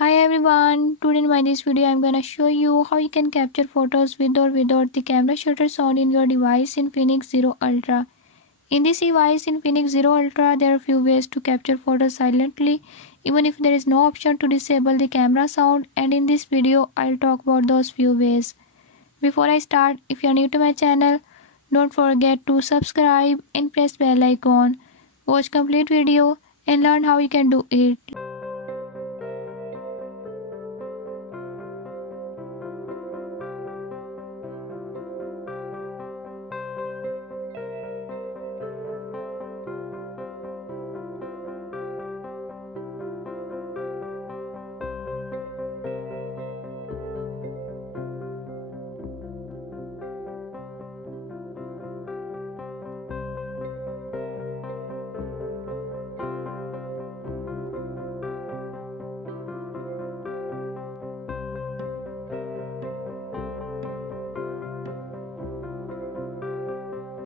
Hi everyone, today in this video I'm gonna show you how you can capture photos with or without the camera shutter sound in your device Infinix Zero Ultra. In this device Infinix Zero Ultra there are few ways to capture photos silently even if there is no option to disable the camera sound, and in this video I'll talk about those few ways. Before I start, if you are new to my channel, don't forget to subscribe and press bell icon. Watch complete video and learn how you can do it.